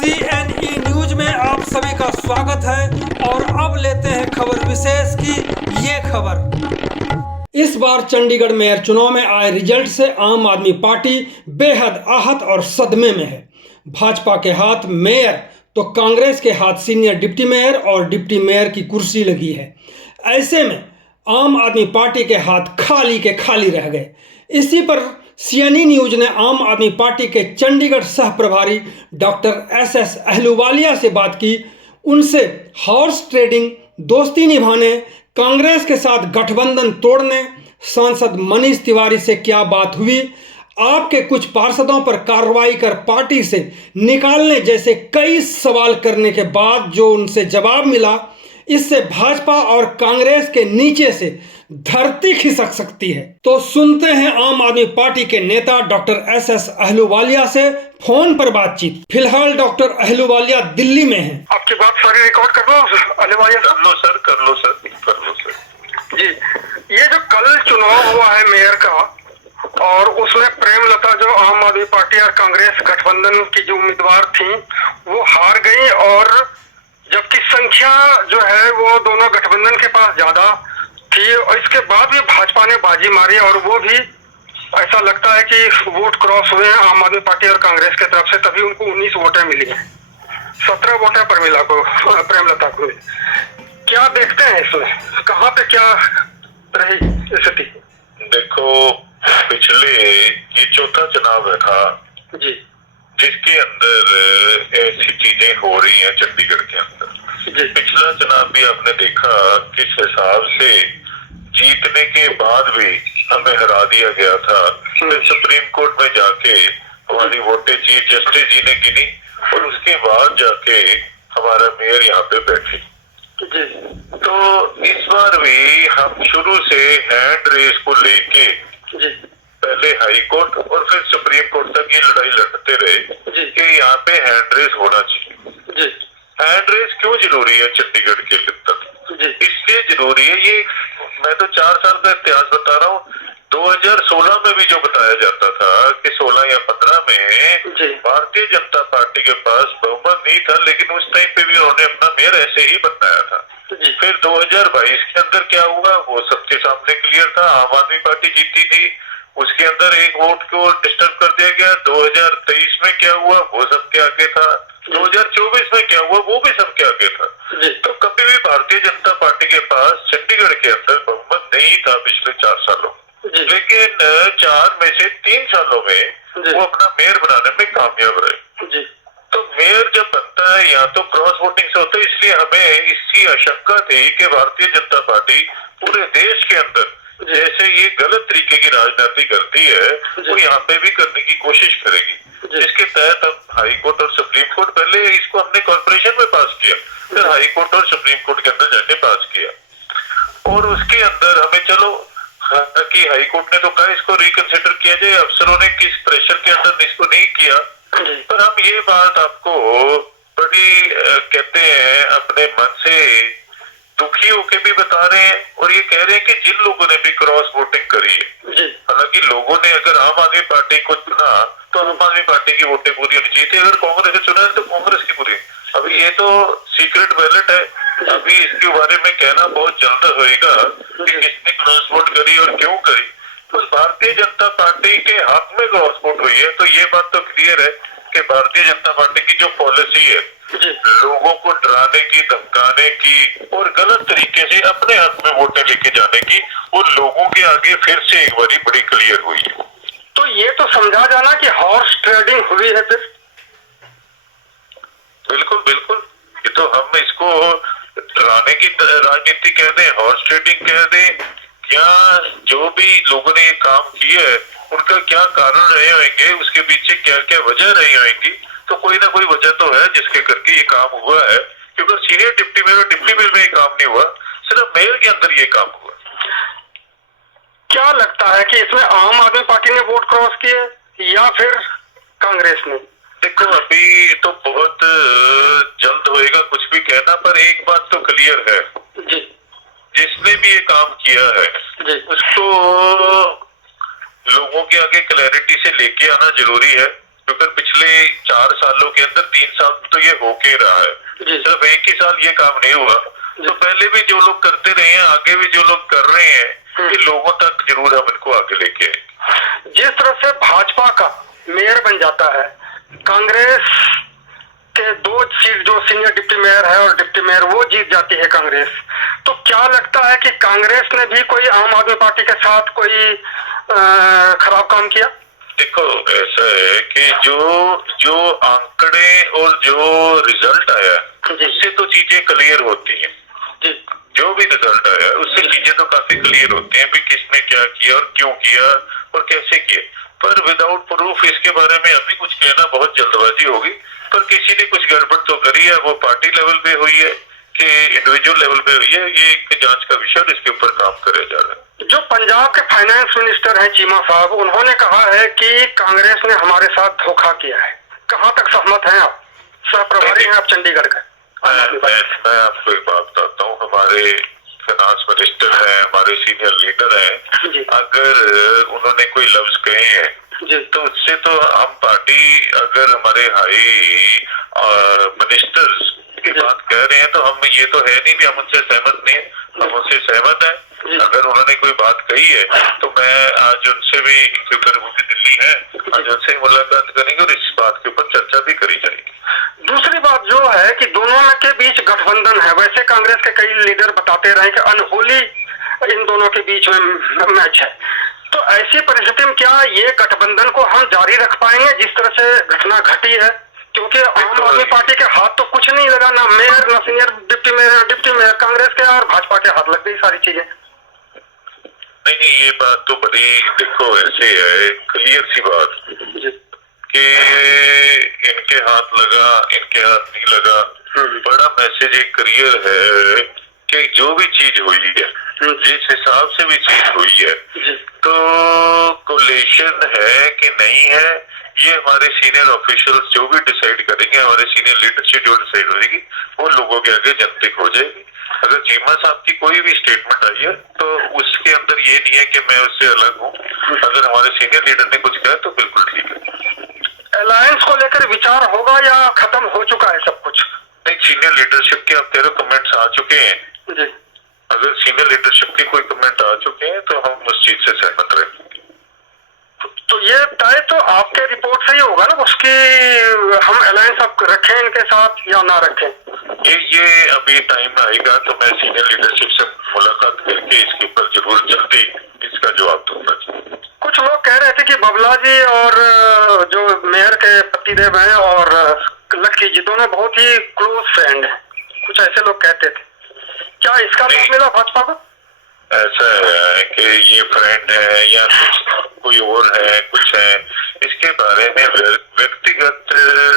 CNE news में आप सभी का स्वागत है और अब लेते हैं खबर विशेष की ये खबर। इस बार चंडीगढ़ मेयर चुनाव में आए रिजल्ट से आम आदमी पार्टी बेहद आहत और सदमे में है। भाजपा के हाथ मेयर तो कांग्रेस के हाथ सीनियर डिप्टी मेयर और डिप्टी मेयर की कुर्सी लगी है। ऐसे में आम आदमी पार्टी के हाथ खाली के खाली रह गए। इसी पर CNE न्यूज ने आम आदमी पार्टी के चंडीगढ़ सह प्रभारी डॉक्टर SS अहलूवालिया से बात की। उनसे हॉर्स ट्रेडिंग, दोस्ती निभाने, कांग्रेस के साथ गठबंधन तोड़ने, सांसद मनीष तिवारी से क्या बात हुई, आपके कुछ पार्षदों पर कार्रवाई कर पार्टी से निकालने जैसे कई सवाल करने के बाद जो उनसे जवाब मिला, इससे भाजपा और कांग्रेस के नीचे से धरती खिसक सकती है। तो सुनते हैं आम आदमी पार्टी के नेता डॉक्टर SS अहलूवालिया से फोन पर बातचीत। फिलहाल डॉक्टर अहलूवालिया दिल्ली में हैं। आपकी बात सारी रिकॉर्ड कर लो अहलूवालिया। कर लो सर। जी, ये जो कल चुनाव हुआ है मेयर का और उसमें प्रेमलता जो आम आदमी पार्टी और कांग्रेस गठबंधन की जो उम्मीदवार थी वो हार गई, और जबकि संख्या जो है वो दोनों गठबंधन के पास ज्यादा थी, और इसके बाद भी भाजपा ने बाजी मारी और वो भी ऐसा लगता है कि वोट क्रॉस हुए हैं आम आदमी पार्टी और कांग्रेस की तरफ से, तभी उनको 19 वोटें मिली हैं। 17 वोटें प्रेमलता को। क्या देखते हैं इसमें, कहाँ पे क्या रही स्थिति? देखो, पिछले ये चौथा चुनाव था जी, जिसके अंदर ऐसी चीजें हो रही हैं चंडीगढ़ के अंदर। पिछला चुनाव भी आपने देखा किस हिसाब से जीतने के बाद भी हमें हरा दिया गया था। फिर सुप्रीम कोर्ट में जाके हमारी वोटें चीफ जस्टिस जी ने गिनी और उसके बाद जाके हमारा मेयर यहाँ पे बैठे। तो इस बार भी हम शुरू से हैंड रेस को लेके पहले हाई कोर्ट और फिर सुप्रीम कोर्ट तक ये लड़ाई लड़ते रहे कि यहाँ पे हैंड रेस होना चाहिए। हैंड रेस क्यों जरूरी है चंडीगढ़ के अंदर? इसलिए जरूरी है, ये मैं तो 4 साल का इतिहास बता रहा हूँ। 2016 में भी जो बताया जाता था कि 16 या 15 में भारतीय जनता पार्टी के पास बहुमत नहीं था, लेकिन उस टाइम पे भी उन्होंने अपना मेयर ऐसे ही बनाया था। फिर 2022 के अंदर क्या हुआ वो सबके सामने क्लियर था, आम आदमी पार्टी जीती थी, उसके अंदर एक वोट को डिस्टर्ब कर दिया गया। 2023 में क्या हुआ वो सबके आगे था, 2024 में क्या हुआ वो भी सबके आगे था। तो कभी भी भारतीय जनता पार्टी के पास चंडीगढ़ के अंदर बहुमत नहीं था पिछले 4 सालों, लेकिन 4 में से 3 सालों में वो अपना मेयर बनाने में कामयाब रहे। तो मेयर जब बनता है या तो क्रॉस वोटिंग से होता है, इसलिए हमें इसकी आशंका थी कि भारतीय जनता पार्टी पूरे देश के अंदर जैसे ये गलत तरीके की राजनीति करती है वो यहाँ पे भी करने की कोशिश करेगी, जिसके तहत हम हाई कोर्ट और सुप्रीम कोर्ट, पहले इसको हमने कॉर्पोरेशन में पास किया, फिर हाई कोर्ट और सुप्रीम कोर्ट के अंदर जाके पास किया, और उसके अंदर हमें चलो कि हाई कोर्ट ने तो कहा इसको रिकंसिडर किया जाए, अफसरों ने किस प्रेशर के अंदर इसको नहीं किया। पर हम ये बात आपको बड़ी कहते हैं अपने मन से दुखी होके भी बता रहे हैं, और ये कह रहे हैं कि जिन लोगों ने भी क्रॉस वोटिंग करी है, हालांकि लोगों ने अगर आम आदमी पार्टी को चुना तो आम आदमी पार्टी की वोटें पूरी होनी चाहिए थी, अगर कांग्रेस को चुना है तो कांग्रेस की पूरी। अभी ये तो सीक्रेट बैलेट है, अभी इसके बारे में कहना बहुत जल्द होगा कि किसने क्रॉस वोट करी और क्यों करी। तो भारतीय जनता पार्टी के हाथ में क्रॉस वोट हुई है, तो ये बात तो क्लियर है कि भारतीय जनता पार्टी की जो पॉलिसी है लोगों को डराने की, धमकाने की और गलत तरीके से अपने हाथ में वोटें लेके जाने की, वो लोगों के आगे फिर से एक बारी बड़ी क्लियर हुई है। तो ये तो समझा जाना कि हॉर्स ट्रेडिंग हुई है फिर। बिल्कुल, ये तो हम इसको डराने की राजनीति कह दें, हॉर्स ट्रेडिंग कह दें, क्या जो भी लोगों ने ये काम किया है उनका क्या कारण रहे होंगे, उसके पीछे क्या क्या वजह रही होंगी, तो कोई ना कोई वजह तो है जिसके करके ये काम हुआ है। क्योंकि सीनियर डिप्टी मेयर और डिप्टी मेयर में ये काम नहीं हुआ, सिर्फ मेयर के अंदर ये काम हुआ। क्या लगता है कि इसमें आम आदमी पार्टी ने वोट क्रॉस किए या फिर कांग्रेस ने? देखो, अभी तो बहुत जल्द होएगा कुछ भी कहना, पर एक बात तो क्लियर है, जिसने भी ये काम किया है उसको लोगों के आगे क्लैरिटी से लेके आना जरूरी है। क्योंकि पिछले 4 सालों के अंदर 3 साल तो ये होके रहा है, सिर्फ एक ही साल ये काम नहीं हुआ। तो पहले भी जो लोग करते रहे हैं, आगे भी जो लोग कर रहे हैं, ये लोगों तक जरूर हम इनको आगे लेके आएंगे। जिस तरह से भाजपा का मेयर बन जाता है, कांग्रेस के 2 सीट जो सीनियर डिप्टी मेयर है और डिप्टी मेयर वो जीत जाती है कांग्रेस, तो क्या लगता है कि कांग्रेस ने भी कोई आम आदमी पार्टी के साथ कोई खराब काम किया? देखो ऐसा है कि जो आंकड़े और जो रिजल्ट आया उससे तो चीजें क्लियर होती हैं। जो भी रिजल्ट आया उससे चीजें तो काफी क्लियर होती हैं भी किसने क्या किया और क्यों किया और कैसे किया। पर विदाउट प्रूफ इसके बारे में अभी कुछ कहना बहुत जल्दबाजी होगी। पर किसी ने कुछ गड़बड़ तो करी है, वो पार्टी लेवल पे हुई है कि इंडिविजुअल लेवल पे हुई है, ये एक जांच का विषय और इसके ऊपर काम किया जा रहा है। जो पंजाब के फाइनेंस मिनिस्टर हैं चीमा साहब, उन्होंने कहा है कि कांग्रेस ने हमारे साथ धोखा किया है। कहाँ तक सहमत हैं आप? सह प्रभारी हैं आप चंडीगढ़ का। मैं आपको एक बात बताता हूँ, हमारे फाइनेंस मिनिस्टर हैं, हमारे सीनियर लीडर हैं, अगर उन्होंने कोई लफ्ज कहे हैं तो उससे तो हम पार्टी अगर हमारे हाई मिनिस्टर्स की बात कह रहे हैं तो हम ये तो है नहीं भी हम उनसे सहमत नहीं है, हम उनसे सहमत हैं। अगर उन्होंने कोई बात कही है तो मैं आज उनसे भी, क्योंकि वो भी दिल्ली है, आज उनसे मुलाकात करेंगे और इस बात के ऊपर चर्चा भी करी जाएगी। दूसरी बात जो है कि दोनों के बीच गठबंधन है। वैसे कांग्रेस के कई लीडर बताते रहे कि अनहोनी इन दोनों के बीच में मैच है। तो ऐसी परिस्थिति में क्या ये गठबंधन को हम जारी रख पाएंगे जिस तरह से घटना घटी है? क्योंकि आम आदमी पार्टी के हाथ तो कुछ नहीं लगा, ना मेयर, ना सीनियर डिप्टी मेयर, कांग्रेस के और भाजपा के हाथ लग गई सारी चीजें। नहीं, ये बात तो बड़ी, देखो ऐसे है, क्लियर सी बात कि इनके हाथ लगा, इनके हाथ नहीं लगा। बड़ा मैसेज एक क्लियर है कि जो भी चीज हुई है, जिस हिसाब से भी चीज हुई है, तो कोलेशन है कि नहीं है, ये हमारे सीनियर ऑफिशियल्स जो भी डिसाइड करेंगे, हमारे सीनियर लीडरशिप जो डिसाइड होगी, वो लोगों के आगे जनतिक हो जाएगी। अगर चीमा साहब की कोई भी स्टेटमेंट आई है तो उसके अंदर ये नहीं है कि मैं उससे अलग हूँ। अगर हमारे सीनियर लीडर ने कुछ कहा तो बिल्कुल ठीक है। अलायंस को लेकर विचार होगा या खत्म हो चुका है सब कुछ? एक सीनियर लीडरशिप के अब 13 कमेंट्स आ चुके हैं। अगर सीनियर लीडरशिप के कोई कमेंट आ चुके हैं तो हम उस चीज से सहमत रहेंगे। तो ये तय तो आपके रिपोर्ट से ही होगा ना, उसकी हम अलायंस अब रखें इनके साथ या ना रखें? ये अभी टाइम आएगा तो मैं सीनियर लीडरशिप से मुलाकात करके इसके ऊपर जरूर जल्दी इसका जवाब दूंगा। कुछ लोग कह रहे थे कि बबला जी और जो मेयर के पतिदेव हैं और लक्की जी दोनों बहुत ही क्लोज फ्रेंड हैं, कुछ ऐसे लोग कहते थे। क्या इसका लाभ मिला भाजपा को? ऐसा है कि ये फ्रेंड है या कोई और है, कुछ है, इसके बारे में व्यक्तिगत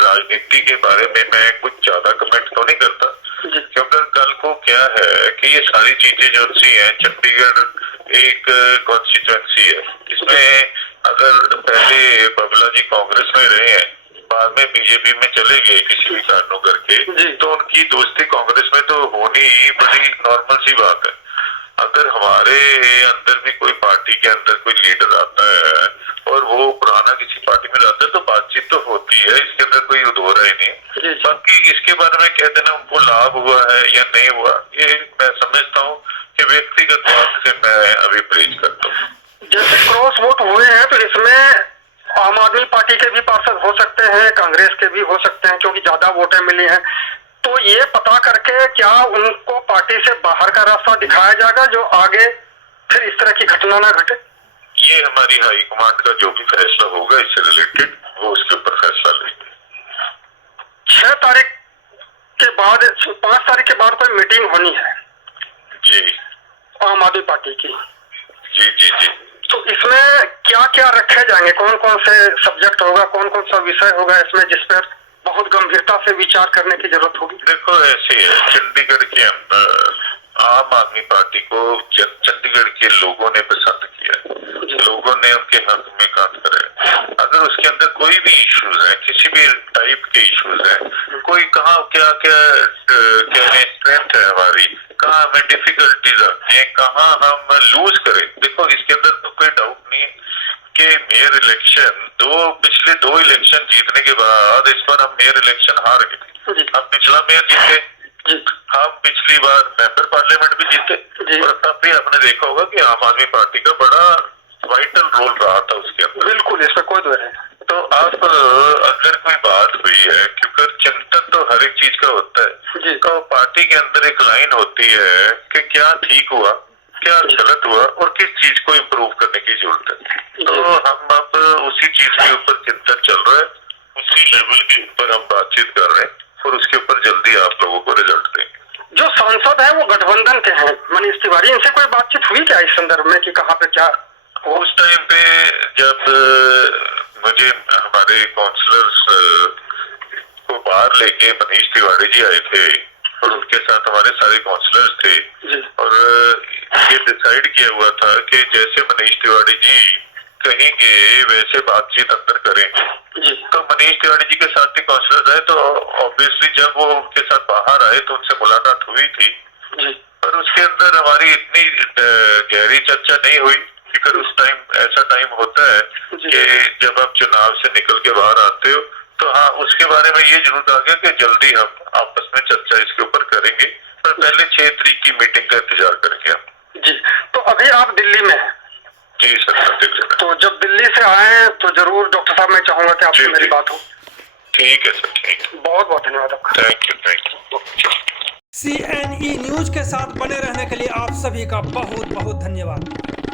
राजनीति के बारे में मैं कुछ ज्यादा कमेंट तो नहीं करता, क्योंकि कल को क्या है कि ये सारी चीजें जो सी हैं, चंडीगढ़ एक कॉन्स्टिट्यूएंसी है, इसमें अगर पहले बबला जी कांग्रेस में रहे हैं, बाद में बीजेपी में चले गए किसी भी कारणों करके, तो उनकी दोस्ती कांग्रेस में तो होनी बड़ी नॉर्मल सी बात है। अगर हमारे अंदर भी कोई पार्टी के अंदर कोई लीडर आता है और वो पुराना किसी पार्टी में जाता है तो बातचीत तो होती है, इसके अंदर कोई उधोरा ही नहीं। बाकी इसके बारे में कह देना उनको लाभ हुआ है या नहीं हुआ, ये मैं समझता हूँ कि व्यक्तिगत बात से मैं अभी परहेज करता हूँ। जैसे क्रॉस वोट हुए हैं तो इसमें आम आदमी पार्टी के भी पार्षद हो सकते हैं, कांग्रेस के भी हो सकते हैं, क्योंकि ज्यादा वोटें मिली हैं। तो ये पता करके क्या उनको पार्टी से बाहर का रास्ता दिखाया जाएगा जो आगे फिर इस तरह की घटना ना घटे? ये हमारी हाई कमांड का जो भी फैसला होगा इससे रिलेटेड, वो उसके ऊपर फैसला लेंगे। 6 तारीख के बाद, 5 तारीख के बाद कोई मीटिंग होनी है जी आम आदमी पार्टी की। जी। तो इसमें क्या क्या रखे जाएंगे, कौन कौन से सब्जेक्ट होगा, कौन कौन सा विषय होगा इसमें जिस पर बहुत गंभीरता से विचार करने की जरूरत होगी? देखो ऐसे है, चंडीगढ़ के अंदर आम आदमी पार्टी को चंडीगढ़ के लोगों ने पसंद किया, लोगों ने उनके हक में काम करे। अगर उसके अंदर कोई भी इश्यूज है, किसी भी टाइप के इश्यूज है, कोई कहाँ क्या स्ट्रेंथ है हमारी, कहाँ हमें डिफिकल्टीज आती है, कहाँ हम लूज करें, देखो इसके अंदर तो कोई डाउट नहीं है कि मेयर इलेक्शन पिछले दो इलेक्शन जीतने के बाद इस बार हम मेयर इलेक्शन हार गए। हम पिछला मेयर जीते, हम पिछली बार मेंबर पार्लियामेंट भी जीते, और तब भी आपने देखा होगा कि आम आदमी पार्टी का बड़ा वाइटल रोल रहा था उसके अंदर। बिल्कुल, इसमें कोई दो है। तो अब अगर कोई बात हुई है, क्योंकि चिंतन तो हर एक चीज का होता है, तो पार्टी के अंदर एक लाइन होती है कि क्या ठीक हुआ, क्या गलत हुआ, और किस चीज को इम्प्रूव करने की जरूरत है। तो हम अब उसी चीज के ऊपर चिंतन चल रहा है, उसी लेवल के ऊपर हम बातचीत कर रहे हैं, और उसके ऊपर जल्दी आप लोगों को रिजल्ट देंगे। जो सांसद है वो गठबंधन के हैं, मनीष तिवारी, इनसे कोई बातचीत हुई क्या इस संदर्भ में कि कहाँ पे क्या? उस टाइम पे जब मुझे हमारे काउंसलर्स को बाहर लेके मनीष तिवारी जी आए थे, और उनके साथ हमारे सारे काउंसलर्स थे, और ये डिसाइड किया हुआ था कि जैसे मनीष तिवारी जी कहेंगे वैसे बातचीत अंदर करें। तो मनीष तिवारी जी के साथ ही काउंसलर्स आए, तो ऑब्वियसली जब वो उनके साथ बाहर आए तो उनसे मुलाकात हुई थी, पर उसके अंदर हमारी इतनी गहरी चर्चा नहीं हुई, क्योंकि उस टाइम ऐसा टाइम होता है कि जब आप चुनाव से निकल के बाहर आते हो, तो हाँ उसके बारे में ये जरूर आ गया कि जल्दी हम आपस में चर्चा इसके ऊपर करेंगे, पर पहले 6 तारीख की मीटिंग का इंतजार करेंगे हम। जी, तो अभी आप दिल्ली में हैं? जी सर, दिल्ली में। तो जब दिल्ली से आए तो जरूर डॉक्टर साहब मैं चाहूंगा कि आपसे मेरी बात हो। ठीक है सर, ठीक है। बहुत बहुत धन्यवाद आपका। Thank you. CNE न्यूज के साथ बने रहने के लिए आप सभी का बहुत बहुत धन्यवाद।